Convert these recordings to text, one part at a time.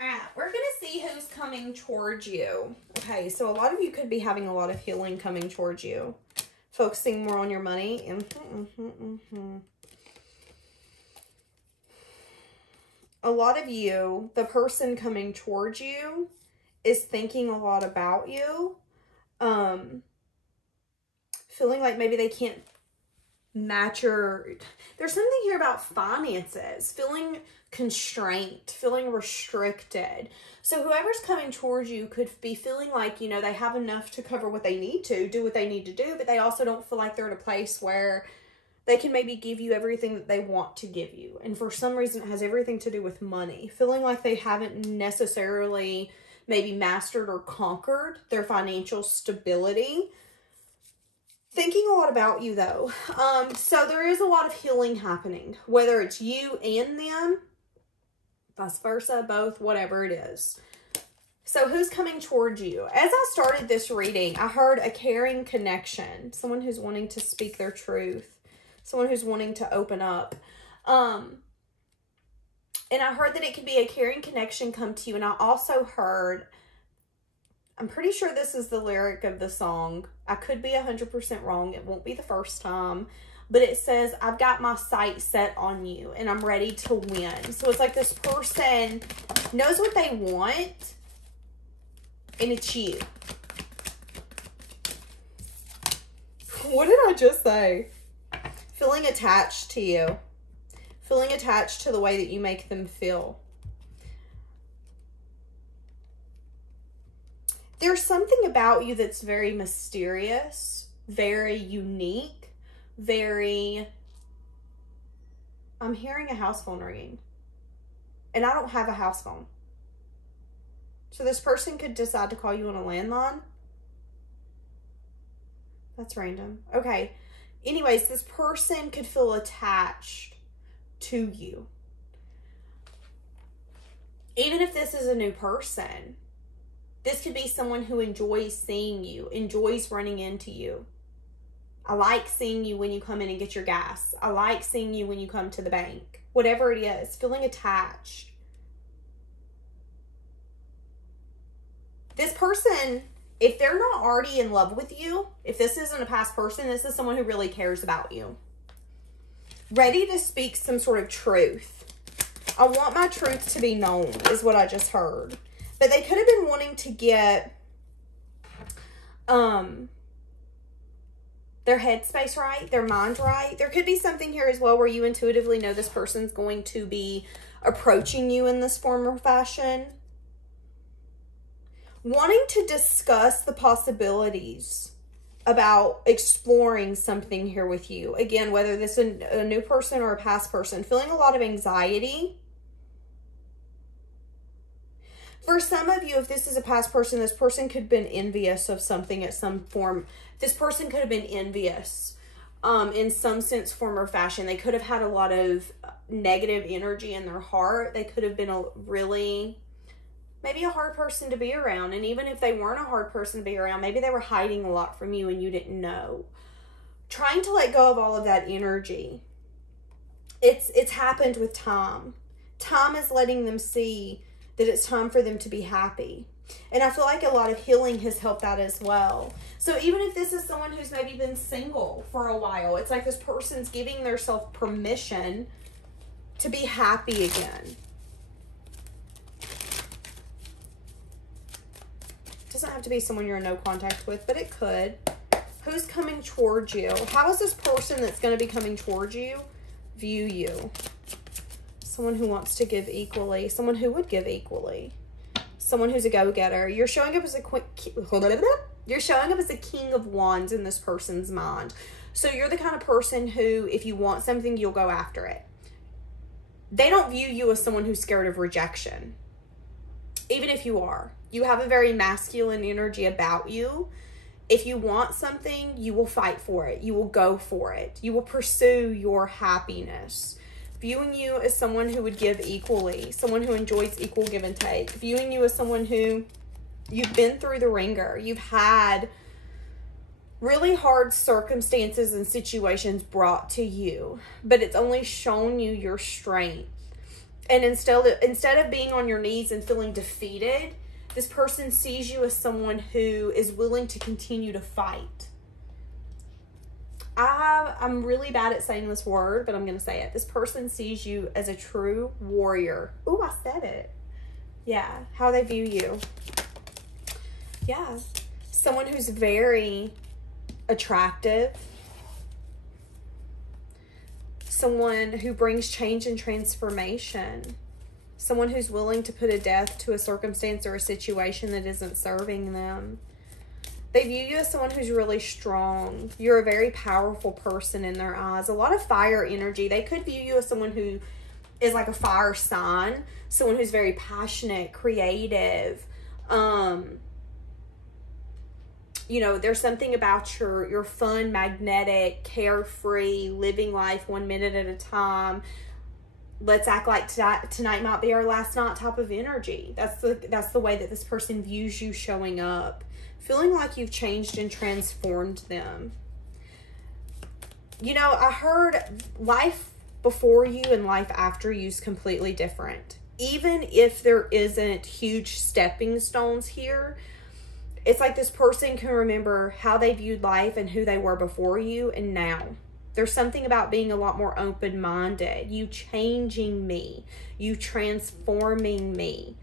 We're going to see who's coming towards you. Okay, so a lot of you could be having a lot of healing coming towards you. Focusing more on your money. A lot of you, the person coming towards you is thinking a lot about you. Feeling like maybe they can't match your... There's something here about finances. Feeling constrained, feeling restricted. So whoever's coming towards you could be feeling like, you know, they have enough to cover what they need to, do what they need to do, but they also don't feel like they're in a place where they can maybe give you everything that they want to give you. And for some reason, it has everything to do with money. Feeling like they haven't necessarily maybe mastered or conquered their financial stability. Thinking a lot about you, though. So there is a lot of healing happening, whether it's you and them, vice versa, both, whatever it is. So who's coming towards you? As I started this reading, I heard a caring connection. Someone who's wanting to speak their truth. Someone who's wanting to open up. And I heard that it could be a caring connection come to you. And I also heard, I'm pretty sure this is the lyric of the song. I could be 100% wrong. It won't be the first time. But it says, I've got my sight set on you and I'm ready to win. So it's like this person knows what they want and it's you. What did I just say? Feeling attached to you. Feeling attached to the way that you make them feel. There's something about you that's very mysterious, very unique. I'm hearing a house phone ringing. And I don't have a house phone. So this person could decide to call you on a landline. That's random. Okay. Anyways, this person could feel attached to you. Even if this is a new person, this could be someone who enjoys seeing you, enjoys running into you. I like seeing you when you come in and get your gas. I like seeing you when you come to the bank. Whatever it is, feeling attached. This person, if they're not already in love with you, if this isn't a past person, this is someone who really cares about you. Ready to speak some sort of truth. I want my truth to be known, is what I just heard. But they could have been wanting to get their headspace right, their mind right. There could be something here as well where you intuitively know this person's going to be approaching you in this form or fashion. Wanting to discuss the possibilities about exploring something here with you. Again, whether this is a new person or a past person. Feeling a lot of anxiety. For some of you, if this is a past person, this person could have been envious of something at some form. This person could have been envious in some sense, form, or fashion. They could have had a lot of negative energy in their heart. They could have been maybe a hard person to be around. And even if they weren't a hard person to be around, maybe they were hiding a lot from you and you didn't know. Trying to let go of all of that energy. It's happened with time. Time is letting them see that it's time for them to be happy. And I feel like a lot of healing has helped that as well. So even if this is someone who's maybe been single for a while, it's like this person's giving themselves permission to be happy again. It doesn't have to be someone you're in no contact with, but it could. Who's coming towards you? How is this person that's going to be coming towards you view you? Someone who wants to give equally. Someone who would give equally. Someone who's a go-getter. You're showing up as you're showing up as a king of wands in this person's mind. So you're the kind of person who, if you want something, you'll go after it. They don't view you as someone who's scared of rejection. Even if you are. You have a very masculine energy about you. If you want something, you will fight for it. You will go for it. You will pursue your happiness. Viewing you as someone who would give equally, someone who enjoys equal give and take. Viewing you as someone who, you've been through the ringer. You've had really hard circumstances and situations brought to you, but it's only shown you your strength. And instead of being on your knees and feeling defeated, this person sees you as someone who is willing to continue to fight. I'm really bad at saying this word, but I'm going to say it. This person sees you as a true warrior. Ooh, I said it. Yeah, how they view you. Yeah, someone who's very attractive. Someone who brings change and transformation. Someone who's willing to put a death to a circumstance or a situation that isn't serving them. They view you as someone who's really strong. You're a very powerful person in their eyes. A lot of fire energy. They could view you as someone who is like a fire sign. Someone who's very passionate, creative. You know, there's something about your fun, magnetic, carefree, living life 1 minute at a time. Let's act like tonight might be our last night type of energy. That's the way that this person views you showing up. Feeling like you've changed and transformed them. You know, I heard life before you and life after you is completely different. Even if there isn't huge stepping stones here, it's like this person can remember how they viewed life and who they were before you and now. There's something about being a lot more open-minded. You changing me. You transforming me.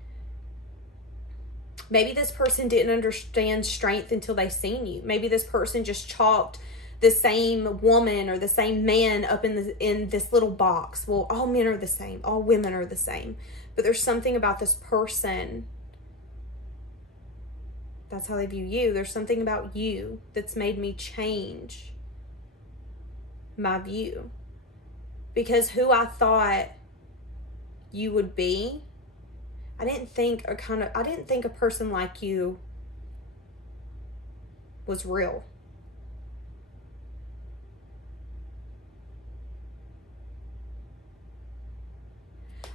Maybe this person didn't understand strength until they seen you. Maybe this person just chalked the same woman or the same man up in this little box. Well, all men are the same. All women are the same. But there's something about this person. That's how they view you. There's something about you that's made me change my view. Because who I thought you would be, I didn't think a person like you was real.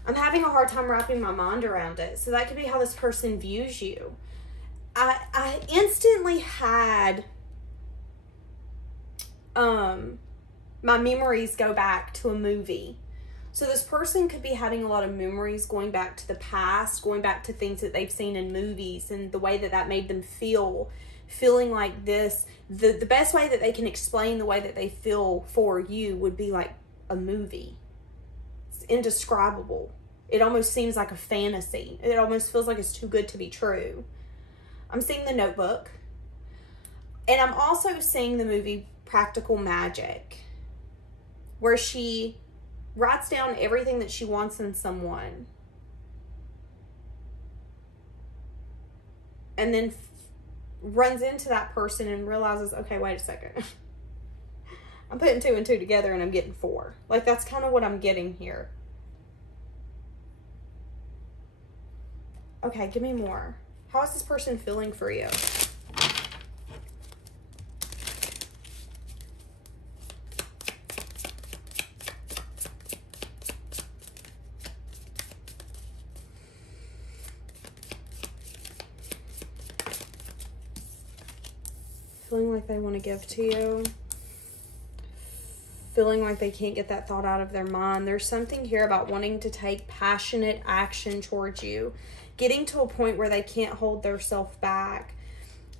I'm having a hard time wrapping my mind around it. So that could be how this person views you. I instantly had my memories go back to a movie. So this person could be having a lot of memories going back to the past, going back to things that they've seen in movies and the way that that made them feel, feeling like this. The best way that they can explain the way that they feel for you would be like a movie. It's indescribable. It almost seems like a fantasy. It almost feels like it's too good to be true. I'm seeing The Notebook. And I'm also seeing the movie Practical Magic, where she writes down everything that she wants in someone. And then runs into that person and realizes, okay, wait a second. I'm putting 2 and 2 together and I'm getting 4. Like, that's kind of what I'm getting here. Okay, give me more. How is this person feeling for you? Feeling like they want to give to you. Feeling like they can't get that thought out of their mind. There's something here about wanting to take passionate action towards you. Getting to a point where they can't hold themselves back.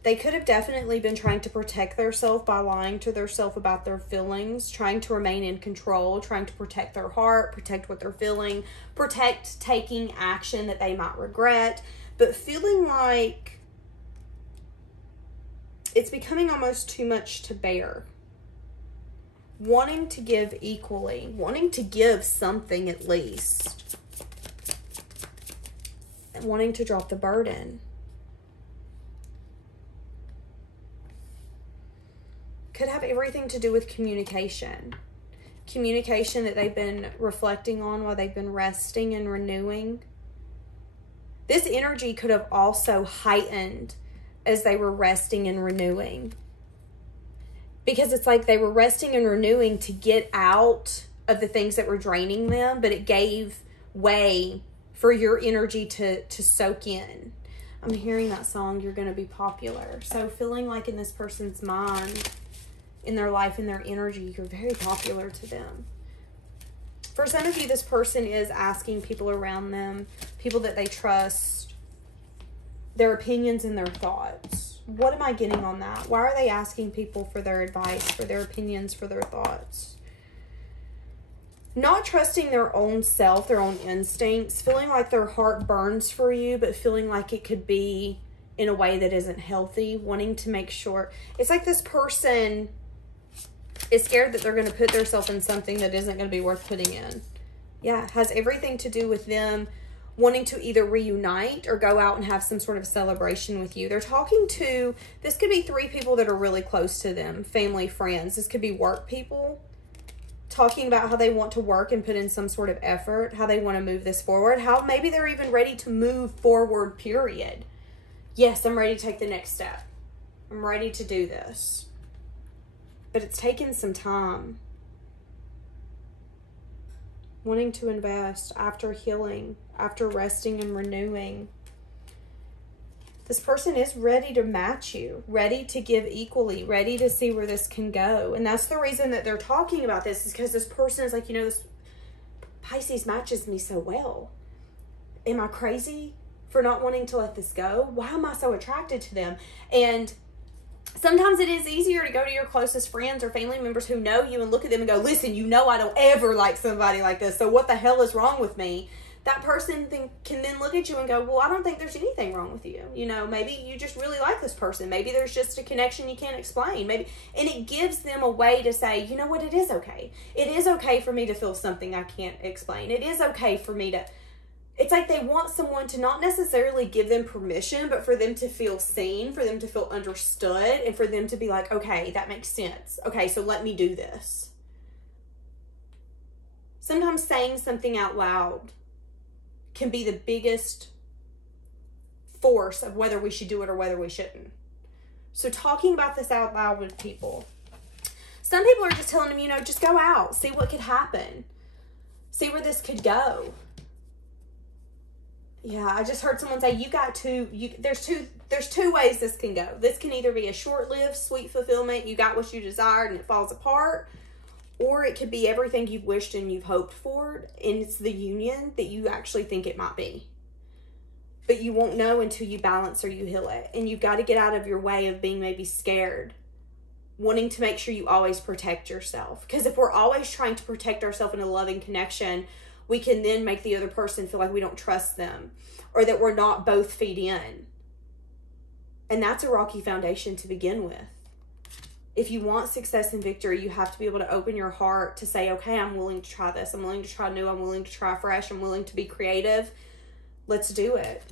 They could have definitely been trying to protect themselves by lying to themselves about their feelings. Trying to remain in control. Trying to protect their heart. Protect what they're feeling. Protect taking action that they might regret. But feeling like it's becoming almost too much to bear. Wanting to give equally. Wanting to give something at least. And wanting to drop the burden. Could have everything to do with communication. Communication that they've been reflecting on while they've been resting and renewing. This energy could have also heightened as they were resting and renewing. Because it's like they were resting and renewing to get out of the things that were draining them, but it gave way for your energy to soak in. I'm hearing that song, You're Gonna Be Popular. So feeling like in this person's mind, in their life, in their energy, you're very popular to them. For some of you, this person is asking people around them, people that they trust, their opinions and their thoughts. What am I getting on that? Why are they asking people for their advice, for their opinions, for their thoughts? Not trusting their own self, their own instincts, feeling like their heart burns for you, but feeling like it could be in a way that isn't healthy, wanting to make sure. It's like this person is scared that they're going to put themselves in something that isn't going to be worth putting in. Yeah, it has everything to do with them wanting to either reunite or go out and have some sort of celebration with you. They're talking to, this could be 3 people that are really close to them, family, friends. This could be work people, talking about how they want to work and put in some sort of effort, how they want to move this forward, how maybe they're even ready to move forward, period. Yes, I'm ready to take the next step. I'm ready to do this. But it's taken some time. Wanting to invest after healing, after resting and renewing. This person is ready to match you, ready to give equally, ready to see where this can go. And that's the reason that they're talking about this, is because this person is like, you know, this Pisces matches me so well. Am I crazy for not wanting to let this go? Why am I so attracted to them? And sometimes it is easier to go to your closest friends or family members who know you and look at them and go, listen, you know I don't ever like somebody like this, so what the hell is wrong with me? That person can then look at you and go, well, I don't think there's anything wrong with you. You know, maybe you just really like this person. Maybe there's just a connection you can't explain. Maybe, and it gives them a way to say, you know what, it is okay. It is okay for me to feel something I can't explain. It is okay for me to... It's like they want someone to not necessarily give them permission, but for them to feel seen, for them to feel understood, and for them to be like, okay, that makes sense. Okay, so let me do this. Sometimes saying something out loud can be the biggest force of whether we should do it or whether we shouldn't. So talking about this out loud with people. Some people are just telling them, you know, just go out, see what could happen. See where this could go. Yeah, I just heard someone say there's two ways this can go. This can either be a short-lived, sweet fulfillment, you got what you desired and it falls apart, or it could be everything you've wished and you've hoped for, and it's the union that you actually think it might be. But you won't know until you balance or you heal it. And you've got to get out of your way of being maybe scared, wanting to make sure you always protect yourself. Because if we're always trying to protect ourselves in a loving connection, we can then make the other person feel like we don't trust them, or that we're not both feet in. And that's a rocky foundation to begin with. If you want success and victory, you have to be able to open your heart to say, okay, I'm willing to try this. I'm willing to try new. I'm willing to try fresh. I'm willing to be creative. Let's do it.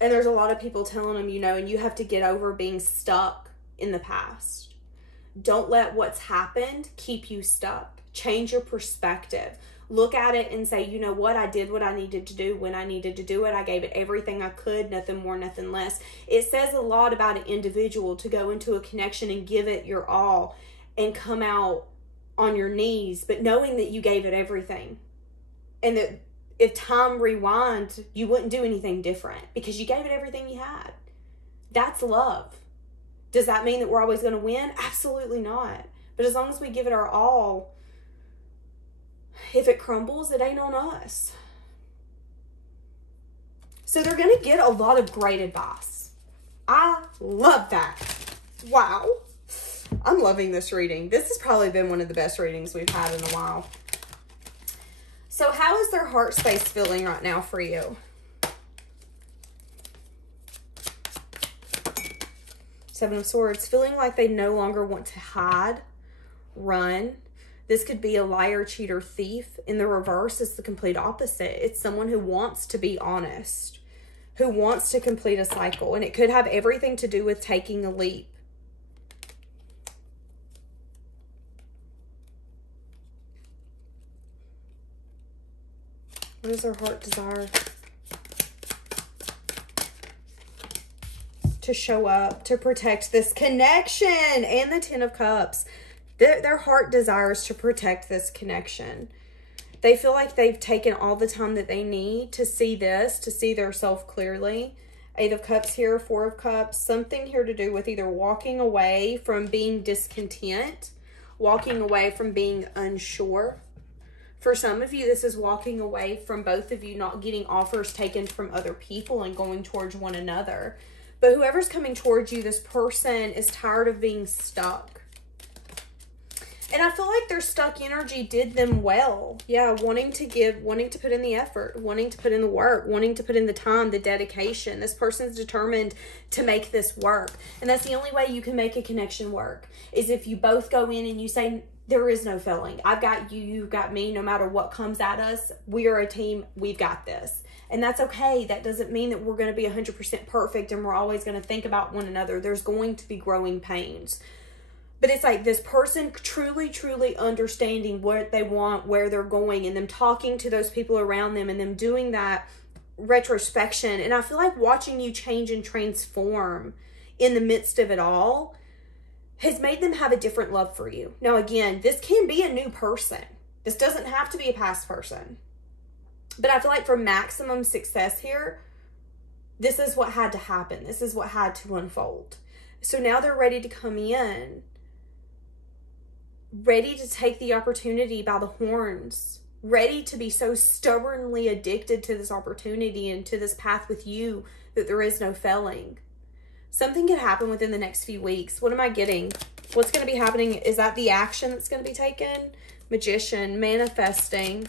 And there's a lot of people telling them, you know, and you have to get over being stuck in the past. Don't let what's happened keep you stuck. Change your perspective. Look at it and say, you know what? I did what I needed to do when I needed to do it. I gave it everything I could, nothing more, nothing less. It says a lot about an individual to go into a connection and give it your all and come out on your knees, but knowing that you gave it everything. And that if time rewind, you wouldn't do anything different because you gave it everything you had. That's love. Does that mean that we're always going to win? Absolutely not. But as long as we give it our all, if it crumbles, it ain't on us. So they're going to get a lot of great advice. I love that. Wow. I'm loving this reading. This has probably been one of the best readings we've had in a while. So how is their heart space feeling right now for you? Seven of Swords. Feeling like they no longer want to hide, run. This could be a liar, cheater, thief. In the reverse, it's the complete opposite. It's someone who wants to be honest, who wants to complete a cycle. And it could have everything to do with taking a leap. What does their heart desire? To show up, to protect this connection. And the Ten of Cups. Their heart desires to protect this connection. They feel like they've taken all the time that they need to see this, to see their self clearly. Eight of Cups here, Four of Cups. Something here to do with either walking away from being discontent, walking away from being unsure. For some of you, this is walking away from both of you, not getting offers taken from other people and going towards one another. But whoever's coming towards you, this person is tired of being stuck. And I feel like their stuck energy did them well. Yeah, wanting to give, wanting to put in the effort, wanting to put in the work, wanting to put in the time, the dedication. This person's determined to make this work. And that's the only way you can make a connection work, is if you both go in and you say, there is no failing. I've got you, you've got me. No matter what comes at us, we are a team. We've got this. And that's okay. That doesn't mean that we're going to be 100% perfect and we're always going to think about one another. There's going to be growing pains. But it's like this person truly, truly understanding what they want, where they're going, and them talking to those people around them and them doing that retrospection. And I feel like watching you change and transform in the midst of it all has made them have a different love for you. Now, again, this can be a new person. This doesn't have to be a past person. But I feel like for maximum success here, this is what had to happen. This is what had to unfold. So now they're ready to come in, ready to take the opportunity by the horns, ready to be so stubbornly addicted to this opportunity and to this path with you that there is no failing. Something could happen within the next few weeks. What am I getting? What's going to be happening? Is that the action that's going to be taken? Magician, manifesting.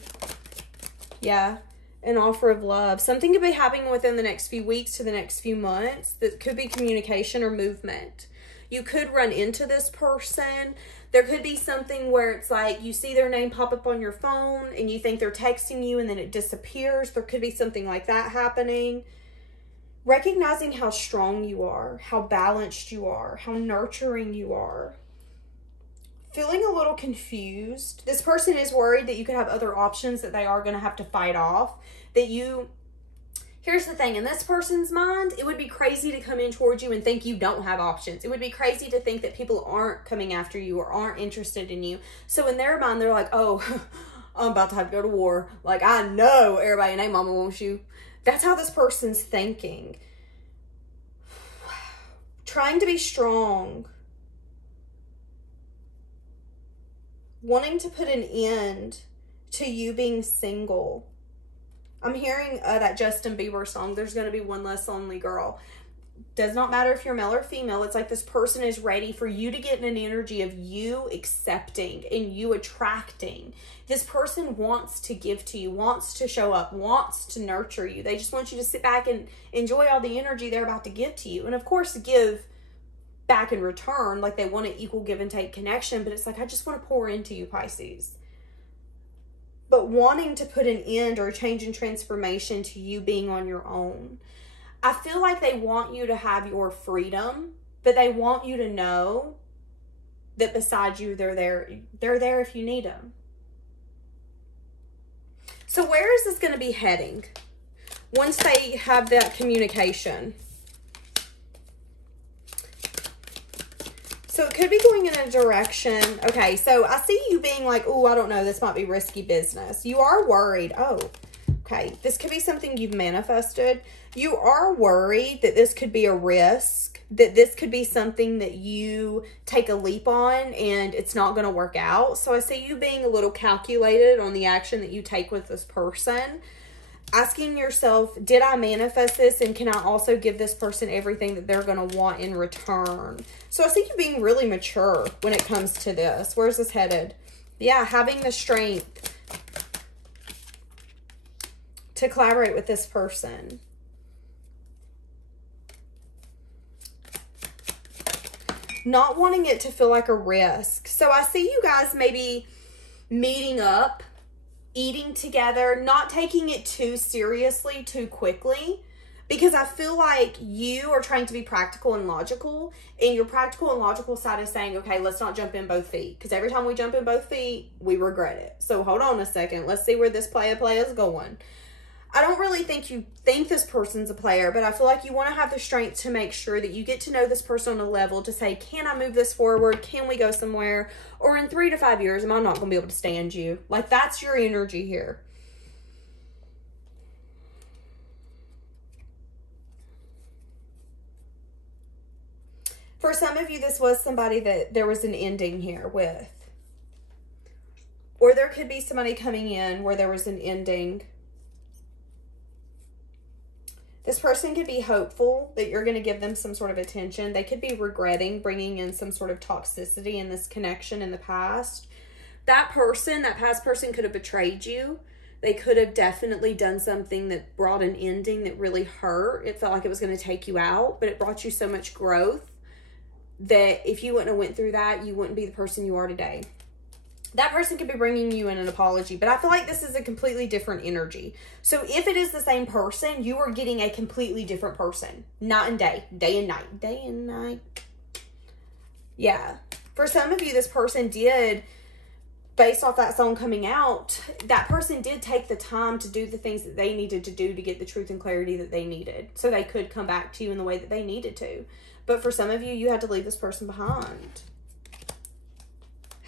Yeah, an offer of love. Something could be happening within the next few weeks to the next few months. That could be communication or movement. You could run into this person. There could be something where it's like you see their name pop up on your phone and you think they're texting you and then it disappears. There could be something like that happening. Recognizing how strong you are, how balanced you are, how nurturing you are. Feeling a little confused. This person is worried that you could have other options that they are going to have to fight off. Here's the thing, in this person's mind, it would be crazy to come in towards you and think you don't have options. It would be crazy to think that people aren't coming after you or aren't interested in you. So in their mind, they're like, oh, I'm about to have to go to war. Like, I know everybody and their mama wants you. That's how this person's thinking. Trying to be strong. Wanting to put an end to you being single. I'm hearing that Justin Bieber song, There's Gonna Be One Less Lonely Girl. Does not matter if you're male or female. It's like this person is ready for you to get in an energy of you accepting and you attracting. This person wants to give to you, wants to show up, wants to nurture you. They just want you to sit back and enjoy all the energy they're about to give to you. And of course, give back in return. Like they want an equal give and take connection. But it's like, I just want to pour into you, Pisces. But wanting to put an end or a change and transformation to you being on your own. I feel like they want you to have your freedom, but they want you to know that beside you, they're there. They're there if you need them. So where is this going to be heading once they have that communication? So it could be going in a direction. Okay, so I see you being like, oh, I don't know, this might be risky business. You are worried. Oh, okay. This could be something you've manifested. You are worried that this could be a risk, that this could be something that you take a leap on and it's not going to work out. So I see you being a little calculated on the action that you take with this person. Asking yourself, did I manifest this? And can I also give this person everything that they're going to want in return? So I see you being really mature when it comes to this. Where's this headed? Yeah, having the strength to collaborate with this person. Not wanting it to feel like a risk. So I see you guys maybe meeting up, eating together, not taking it too seriously, too quickly, because I feel like you are trying to be practical and logical, and your practical and logical side is saying, okay, let's not jump in both feet, because every time we jump in both feet, we regret it. So hold on a second. Let's see where this play is going. I don't really think you think this person's a player, but I feel like you want to have the strength to make sure that you get to know this person on a level to say, can I move this forward? Can we go somewhere? Or in 3 to 5 years, am I not going to be able to stand you? Like, that's your energy here. For some of you, this was somebody that there was an ending here with. Or there could be somebody coming in where there was an ending. This person could be hopeful that you're going to give them some sort of attention. They could be regretting bringing in some sort of toxicity in this connection in the past. That past person could have betrayed you. They could have definitely done something that brought an ending that really hurt. It felt like it was going to take you out, but it brought you so much growth that if you wouldn't have went through that, you wouldn't be the person you are today. That person could be bringing you in an apology, but I feel like this is a completely different energy. So if it is the same person, you are getting a completely different person. Night and day. Day and night. Day and night. Yeah. For some of you, this person did, based off that song coming out, that person did take the time to do the things that they needed to do to get the truth and clarity that they needed. So they could come back to you in the way that they needed to. But for some of you, you had to leave this person behind.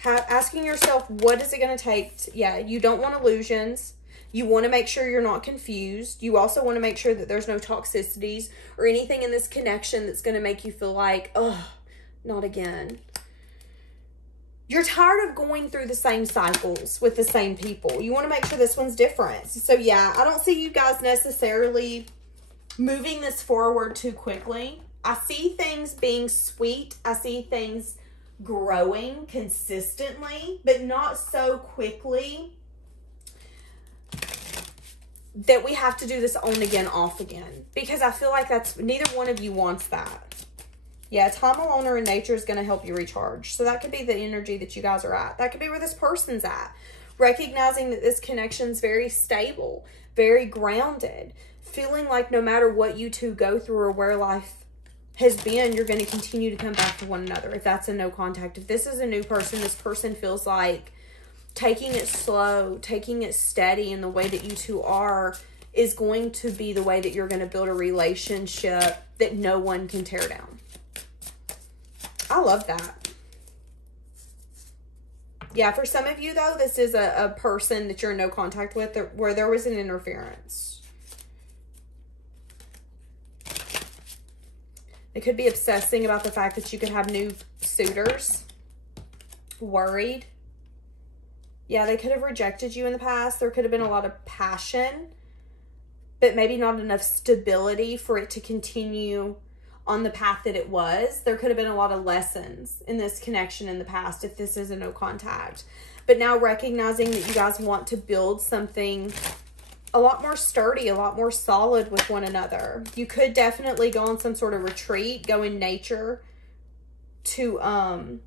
Asking yourself, what is it going to take? You don't want illusions. You want to make sure you're not confused. You also want to make sure that there's no toxicities or anything in this connection that's going to make you feel like, oh, not again. You're tired of going through the same cycles with the same people. You want to make sure this one's different. So yeah, I don't see you guys necessarily moving this forward too quickly. I see things being sweet. I see things growing consistently, but not so quickly that we have to do this on again, off again, because I feel like that's, neither one of you wants that. Yeah, time alone or in nature is going to help you recharge. So that could be the energy that you guys are at. That could be where this person's at. Recognizing that this connection's very stable, very grounded, feeling like no matter what you two go through or where life has been, you're going to continue to come back to one another. If that's a no contact, if this is a new person, this person feels like taking it slow, taking it steady in the way that you two are is going to be the way that you're going to build a relationship that no one can tear down. I love that. Yeah, for some of you though, this is a person that you're in no contact with where there was an interference. It could be obsessing about the fact that you could have new suitors. Worried. Yeah, they could have rejected you in the past. There could have been a lot of passion, but maybe not enough stability for it to continue on the path that it was. There could have been a lot of lessons in this connection in the past if this is a no contact. But now recognizing that you guys want to build something a lot more sturdy, a lot more solid with one another. You could definitely go on some sort of retreat, go in nature to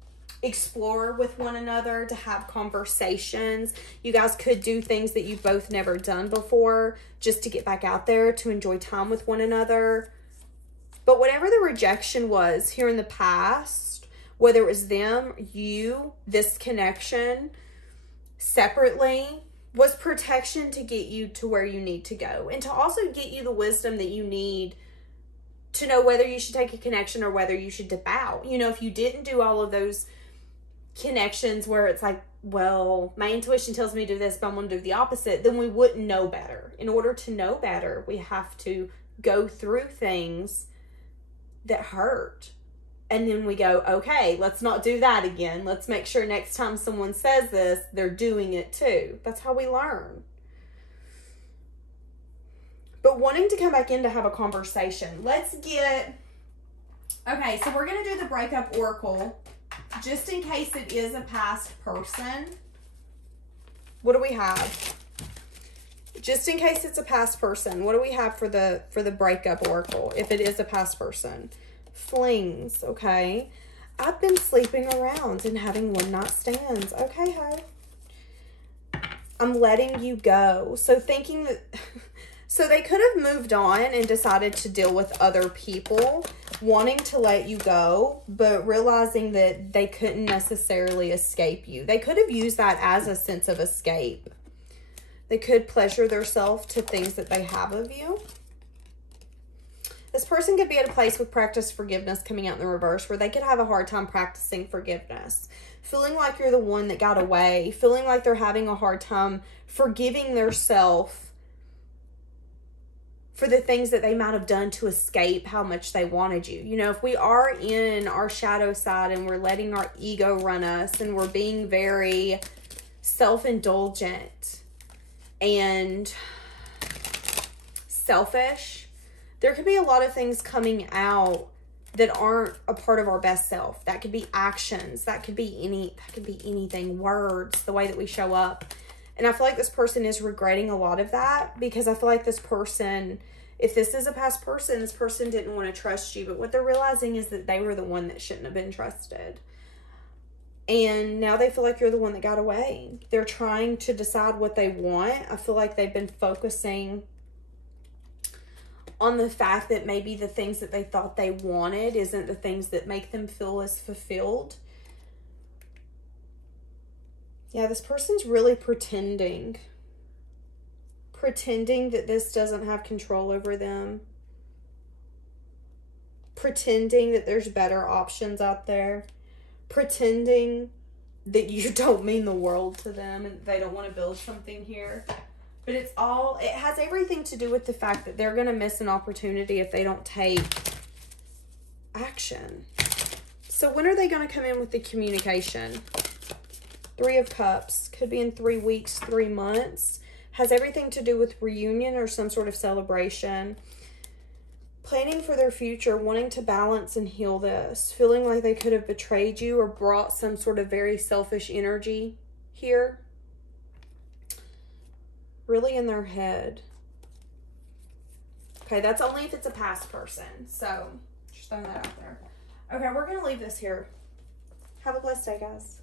explore with one another, to have conversations. You guys could do things that you've both never done before just to get back out there, to enjoy time with one another. But whatever the rejection was here in the past, whether it was them, you, this connection, separately, was protection to get you to where you need to go. And to also get you the wisdom that you need to know whether you should take a connection or whether you should dip out. You know, if you didn't do all of those connections where it's like, well, my intuition tells me to do this, but I'm going to do the opposite, then we wouldn't know better. In order to know better, we have to go through things that hurt. And then we go, okay, let's not do that again. Let's make sure next time someone says this, they're doing it too. That's how we learn. But wanting to come back in to have a conversation. Let's get... Okay, so we're going to do the breakup oracle. Just in case it is a past person. What do we have? Just in case it's a past person. What do we have for the breakup oracle? If it is a past person. Flings, okay. I've been sleeping around and having one-night stands. Okay, ho. I'm letting you go. So thinking that... So they could have moved on and decided to deal with other people, wanting to let you go, but realizing that they couldn't necessarily escape you. They could have used that as a sense of escape. They could pleasure themselves to things that they have of you. This person could be at a place with practice forgiveness coming out in the reverse where they could have a hard time practicing forgiveness. Feeling like you're the one that got away. Feeling like they're having a hard time forgiving themselves for the things that they might have done to escape how much they wanted you. You know, if we are in our shadow side and we're letting our ego run us and we're being very self-indulgent and selfish. There could be a lot of things coming out that aren't a part of our best self. That could be actions. That could be anything. Words, the way that we show up. And I feel like this person is regretting a lot of that, because I feel like this person, if this is a past person, this person didn't want to trust you. But what they're realizing is that they were the one that shouldn't have been trusted. And now they feel like you're the one that got away. They're trying to decide what they want. I feel like they've been focusing on the fact that maybe the things that they thought they wanted isn't the things that make them feel as fulfilled. Yeah, this person's really pretending that this doesn't have control over them. Pretending that there's better options out there. Pretending that you don't mean the world to them and they don't want to build something here. But it has everything to do with the fact that they're going to miss an opportunity if they don't take action. So when are they going to come in with the communication? 3 of Cups. Could be in 3 weeks, 3 months. Has everything to do with reunion or some sort of celebration. Planning for their future, wanting to balance and heal this. Feeling like they could have betrayed you or brought some sort of very selfish energy here. Really in their head. Okay, that's only if it's a past person. So, just throwing that out there. Okay, we're going to leave this here. Have a blessed day, guys.